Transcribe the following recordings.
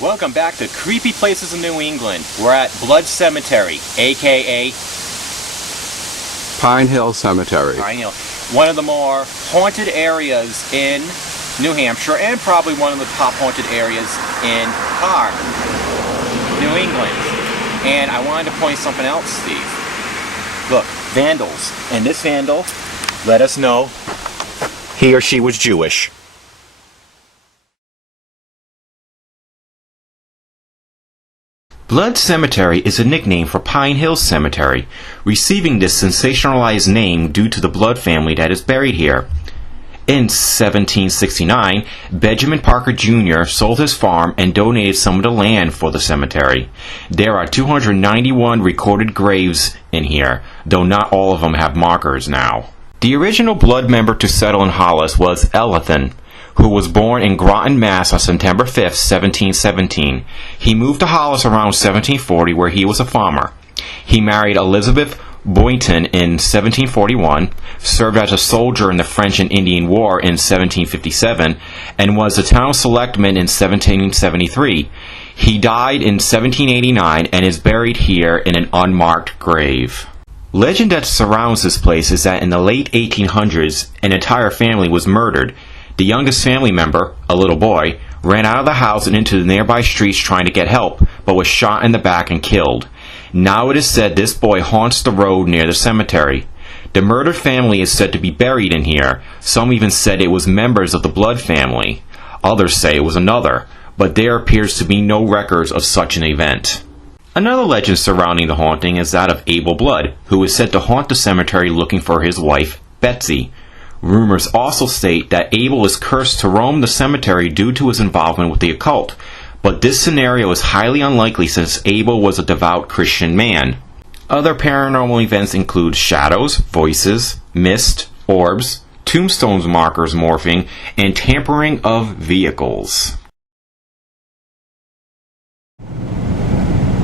Welcome back to Creepy Places in New England. We're at Blood Cemetery, aka Pine Hill Cemetery. Pine Hill. One of the more haunted areas in New Hampshire, and probably one of the top haunted areas in New England. And I wanted to point something else, Steve. Look, vandals. And this vandal let us know he or she was Jewish. Blood Cemetery is a nickname for Pine Hill Cemetery, receiving this sensationalized name due to the Blood family that is buried here. In 1769, Benjamin Parker Jr. sold his farm and donated some of the land for the cemetery. There are 291 recorded graves in here, though not all of them have markers now. The original Blood member to settle in Hollis was Elithan, who was born in Groton, Mass. On September 5, 1717. He moved to Hollis around 1740, where he was a farmer. He married Elizabeth Boynton in 1741, served as a soldier in the French and Indian War in 1757, and was a town selectman in 1773. He died in 1789 and is buried here in an unmarked grave. Legend that surrounds this place is that in the late 1800s, an entire family was murdered. The youngest family member, a little boy, ran out of the house and into the nearby streets trying to get help, but was shot in the back and killed. Now it is said this boy haunts the road near the cemetery. The murdered family is said to be buried in here. Some even said it was members of the Blood family. Others say it was another, but there appears to be no records of such an event. Another legend surrounding the haunting is that of Abel Blood, who is said to haunt the cemetery looking for his wife, Betsy. Rumors also state that Abel is cursed to roam the cemetery due to his involvement with the occult, but this scenario is highly unlikely since Abel was a devout Christian man. Other paranormal events include shadows, voices, mist, orbs, tombstones markers morphing, and tampering of vehicles.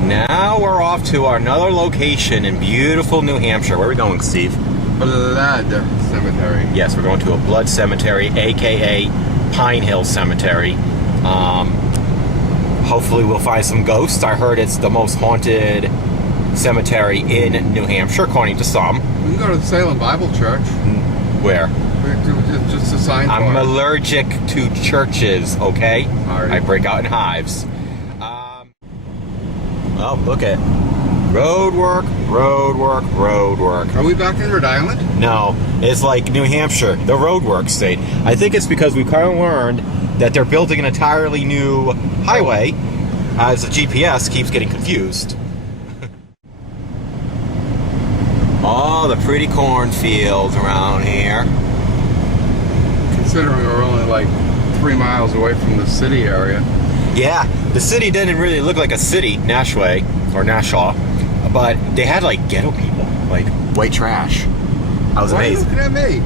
Now we're off to another location in beautiful New Hampshire. Where are we going, Steve? Blood Cemetery. Yes, we're going to a Blood Cemetery, aka Pine Hill Cemetery. Hopefully we'll find some ghosts. I heard it's the most haunted cemetery in New Hampshire, according to some. We can go to the Salem Bible Church. Where? Just a sign. I'm allergic to churches, okay? Sorry. I break out in hives. Oh, look at road work. Are we back in Rhode Island? No, it's like New Hampshire, the roadwork state. I think it's because we kind of learned that they're building an entirely new highway as the GPS keeps getting confused. Oh, the pretty cornfields around here. Considering we're only like 3 miles away from the city area. Yeah, the city didn't really look like a city, Nashua, but they had like ghetto people, like white trash. I was amazed. Why are you looking at me?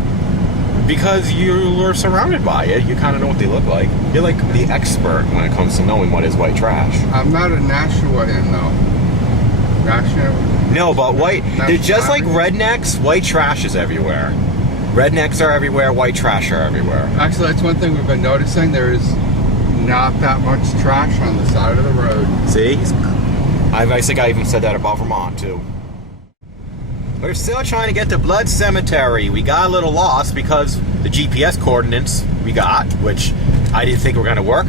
Because you were surrounded by it, you kind of know what they look like. You're like the expert when it comes to knowing what is white trash. I'm not a Nashuaan though. Nashua? No, but white, they're just like rednecks, white trash is everywhere. Rednecks are everywhere, white trash are everywhere. Actually, that's one thing we've been noticing. There is not that much trash on the side of the road. See? I think I even said that about Vermont, too. We're still trying to get to Blood Cemetery. We got a little lost because the GPS coordinates we got, which I didn't think were going to work,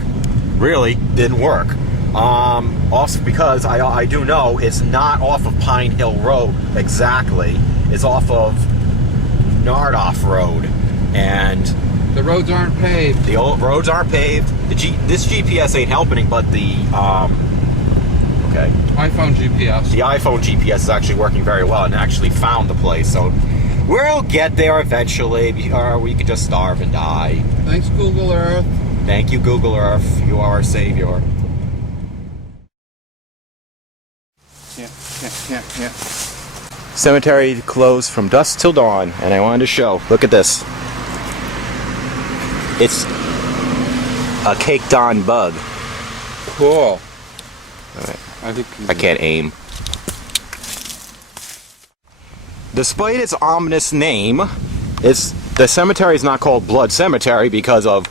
really didn't work. Also because I do know it's not off of Pine Hill Road exactly. It's off of Nardoff Road. And the roads aren't paved. the old roads aren't paved. This GPS ain't helping, but the iPhone GPS. The iPhone GPS is actually working very well and actually found the place. So we'll get there eventually, or we could just starve and die. Thanks, Google Earth. Thank you, Google Earth. You are our savior. Yeah. Cemetery closed from dusk till dawn, and I wanted to show. Look at this. It's a caked on bug. Cool. All right. I can't aim. Despite its ominous name, the cemetery is not called Blood Cemetery because of,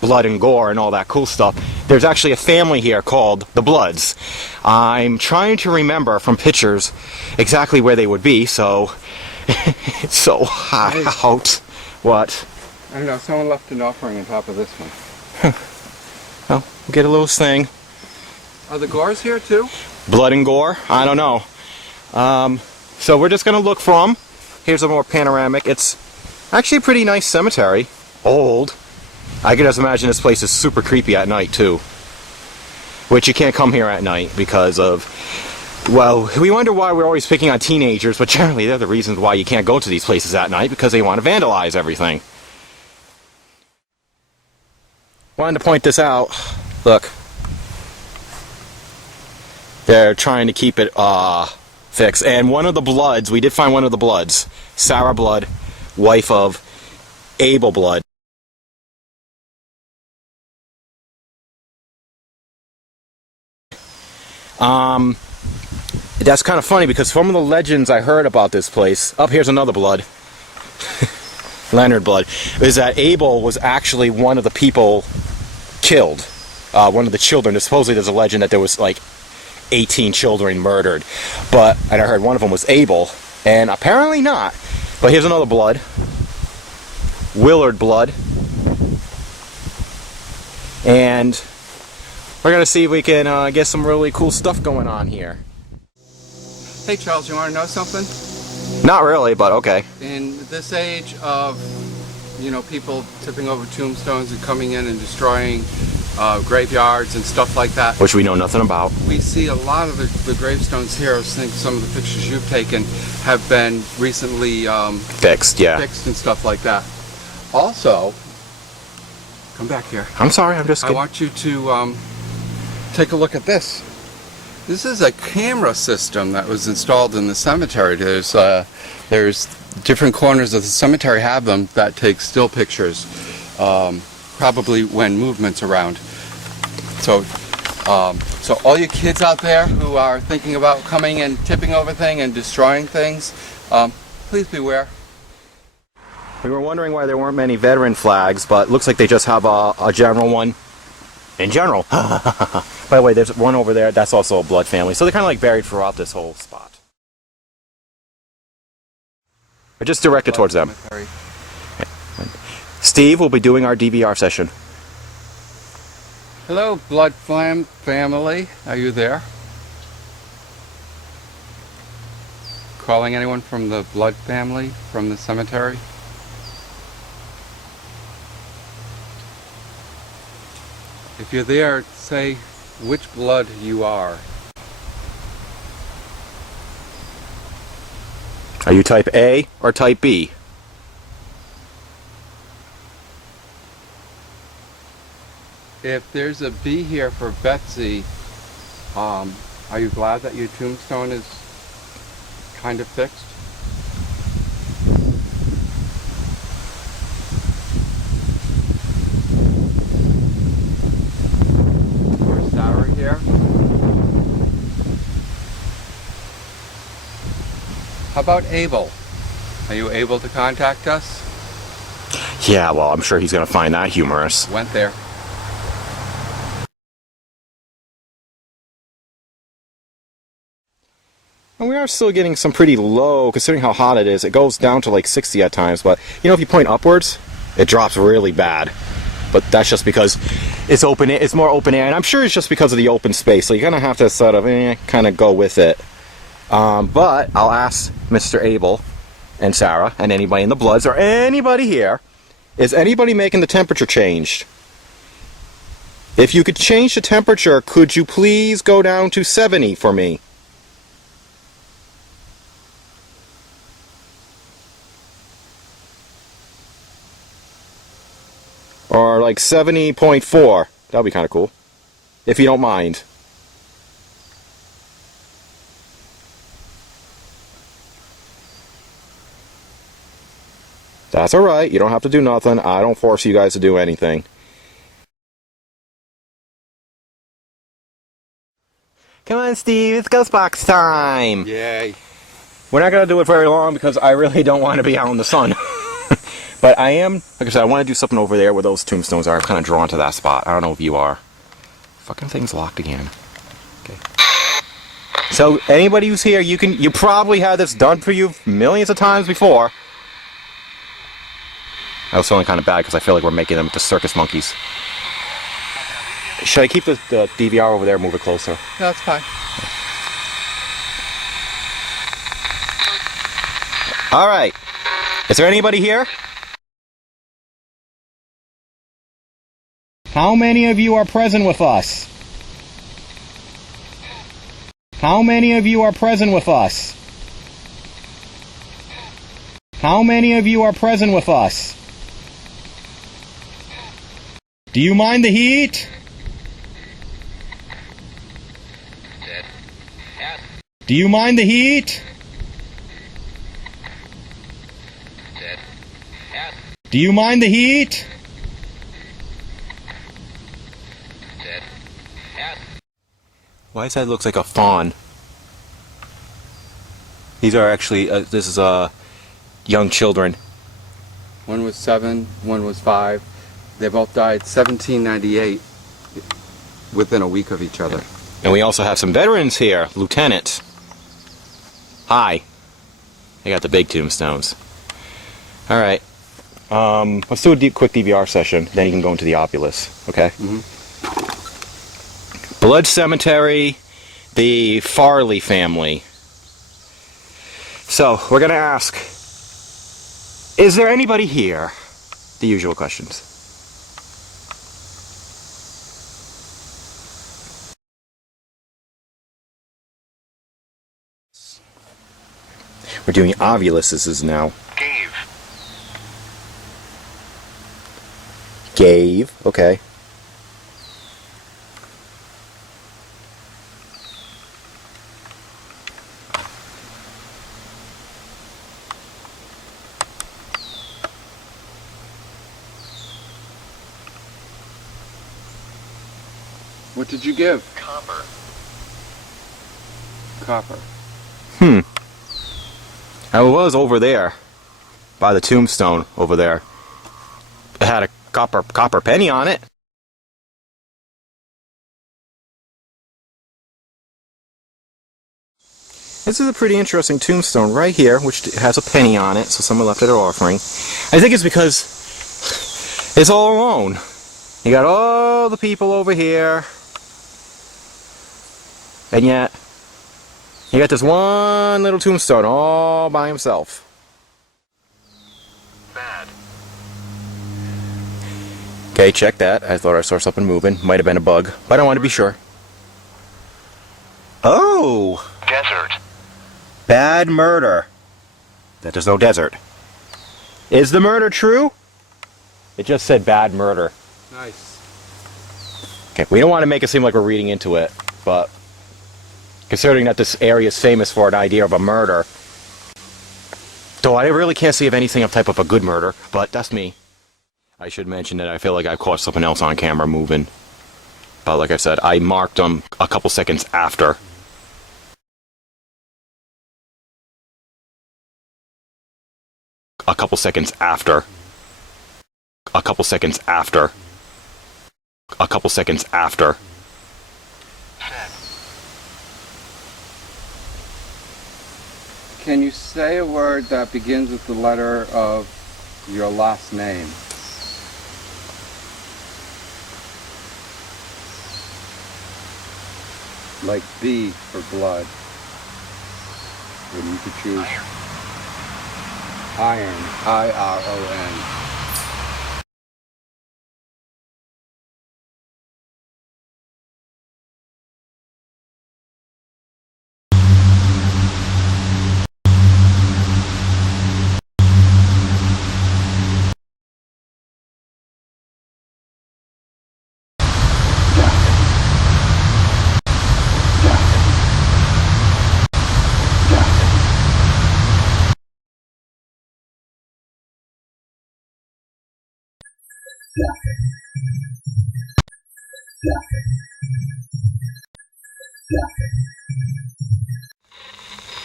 blood and gore and all that cool stuff. there's actually a family here called the Bloods. I'm trying to remember from pictures exactly where they would be, so it's so hot. What? I don't know, someone left an offering on top of this one. Well, we'll get a little thing. Are the Gores here too? Blood and gore? I don't know. So we're just going to look for them. Here's a more panoramic. It's actually a pretty nice cemetery. Old. I can just imagine this place is super creepy at night too. Which you can't come here at night because of, well, we wonder why we're always picking on teenagers, but generally they're the reasons why you can't go to these places at night, because they want to vandalize everything. Wanted to point this out. Look. They're trying to keep it fixed. And one of the Bloods, we did find one of the Bloods. Sarah Blood, wife of Abel Blood. That's kind of funny because from the legends I heard about this place, here's another Blood, Leonard Blood, is that Abel was actually one of the people killed, one of the children. Supposedly there's a legend that there was like 18 children murdered, and I heard one of them was Abel, and apparently not. But here's another Blood, Willard Blood, and we're gonna see if we can get some really cool stuff going on here. Hey Charles, you want to know something? Not really, but okay. In this age of, you know, people tipping over tombstones and coming in and destroying graveyards and stuff like that, Which we know nothing about. we see a lot of the gravestones here. I was thinking some of the pictures you've taken have been recently Fixed, yeah. fixed and stuff like that. Also, come back here. I'm sorry, I'm just I kidding. want you to take a look at this. This is a camera system that was installed in the cemetery. There's different corners of the cemetery have them that take still pictures, probably when movement's around. So all you kids out there who are thinking about coming and tipping over things and destroying things, please beware. We were wondering why there weren't many veteran flags, but looks like they just have a general one. In general. By the way, there's one over there, that's also a Blood family. So they're kind of like buried throughout this whole spot. We're just directed towards them. Cemetery. Steve will be doing our DVR session. Hello, Blood family. Are you there? Calling anyone from the Blood family from the cemetery? If you're there, say which Blood you are. Are you type A or type B? If there's a B here for Betsy, are you glad that your tombstone is kind of fixed? Or Sarah here? How about Abel? Are you able to contact us? Yeah, well, I'm sure he's going to find that humorous. Went there. And we are still getting some pretty low, considering how hot it is. It goes down to like 60 at times, but you know, if you point upwards, it drops really bad. But that's just because it's open. It's more open air, and I'm sure it's just because of the open space. So you're gonna have to sort of kind of go with it. But I'll ask Mr. Abel and Sarah and anybody in the Bloods or anybody here, is anybody making the temperature changed? If you could change the temperature, could you please go down to 70 for me? Or like 70.4. That'll be kind of cool. If you don't mind. That's alright. You don't have to do nothing. I don't force you guys to do anything. Come on, Steve. It's ghost box time. Yay. We're not going to do it very long because I really don't want to be out in the sun. But I am, like I said, I want to do something over there where those tombstones are. I'm kind of drawn to that spot. I don't know if you are. fucking thing's locked again. Okay. So anybody who's here, you probably had this done for you millions of times before. I was feeling kind of bad because I feel like we're making them into circus monkeys. Should I keep the DVR over there and move it closer? No, that's fine. Alright. Is there anybody here? How many of you are present with us? How many of you are present with us? How many of you are present with us? Do you mind the heat? Do you mind the heat? Do you mind the heat? Why his head looks like a fawn? These are actually, this is young children. One was 7, one was 5. They both died 1798 within a week of each other. And we also have some veterans here, lieutenants. Hi. They got the big tombstones. Alright. Let's do a quick DVR session, then you can go into the Oculus, okay? Blood Cemetery, the Farley family. So, we're gonna ask, is there anybody here? The usual questions. We're doing ovuluses now. Gave, okay. What did you give? Copper. Copper. I was over there, by the tombstone over there. It had a copper penny on it. This is a pretty interesting tombstone right here, which has a penny on it, so someone left it an offering. I think it's because it's all alone. You got all the people over here, and yet you got this one little tombstone all by himself. Bad. Okay, check that. I thought I saw something moving. Might have been a bug, but I want to be sure. Oh! Desert. Bad murder. That there's no desert. Is the murder true? It just said bad murder. Nice. Okay, we don't want to make it seem like we're reading into it, but considering that this area is famous for an idea of a murder, though I really can't see of anything of type of a good murder, but that's me. I should mention that I feel like I caught something else on camera moving. But like I said, I marked them a couple seconds after. A couple seconds after. A couple seconds after. A couple seconds after. Can you say a word that begins with the letter of your last name? Like B for blood. And you could choose iron. I-R-O-N.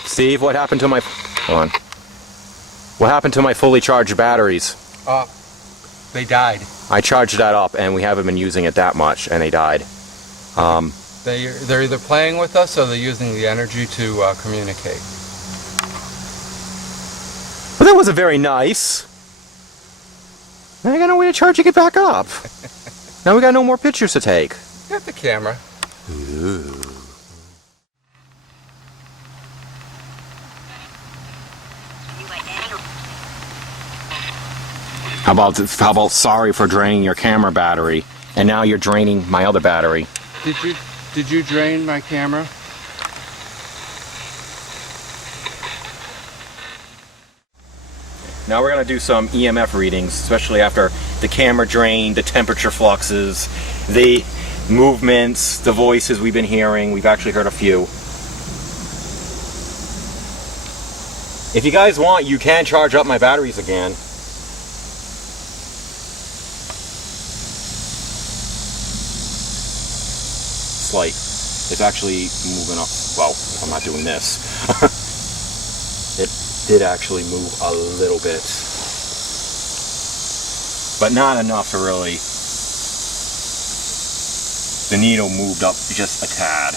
Steve, what happened to my... Hold on. What happened to my fully charged batteries? They died. I charged that up and we haven't been using it that much and they died. They're either playing with us or they're using the energy to communicate. Well, that wasn't very nice. Now I got no way to charging it back up. Now we got no more pictures to take. Get the camera. Ooh. How about sorry for draining your camera battery, and now you're draining my other battery. Did you drain my camera? Now we're going to do some EMF readings, especially after the camera drain, the temperature fluxes, the movements, the voices we've been hearing. We've actually heard a few. If you guys want, you can charge up my batteries again. Slight. It's actually moving up. Well, if I'm not doing this. It did actually move a little bit. But not enough to really. The needle moved up just a tad.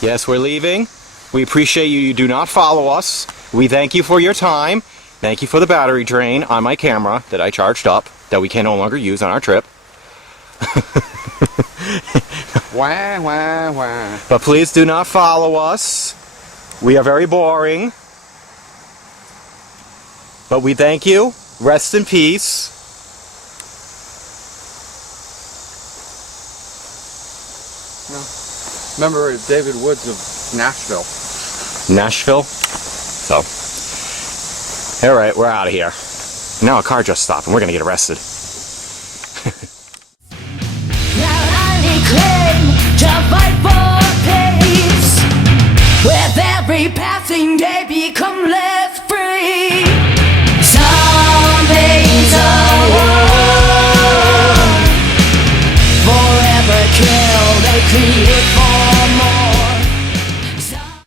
Yes, we're leaving. We appreciate you. You do not follow us. We thank you for your time. Thank you for the battery drain on my camera that I charged up that we can no longer use on our trip. Wah, wah, wah. But please do not follow us. We are very boring. But we thank you. Rest in peace. Remember David Woods of Nashville. Nashville? So. Alright, we're out of here. Now a car just stopped and we're gonna get arrested. Claim to fight for peace with every passing day.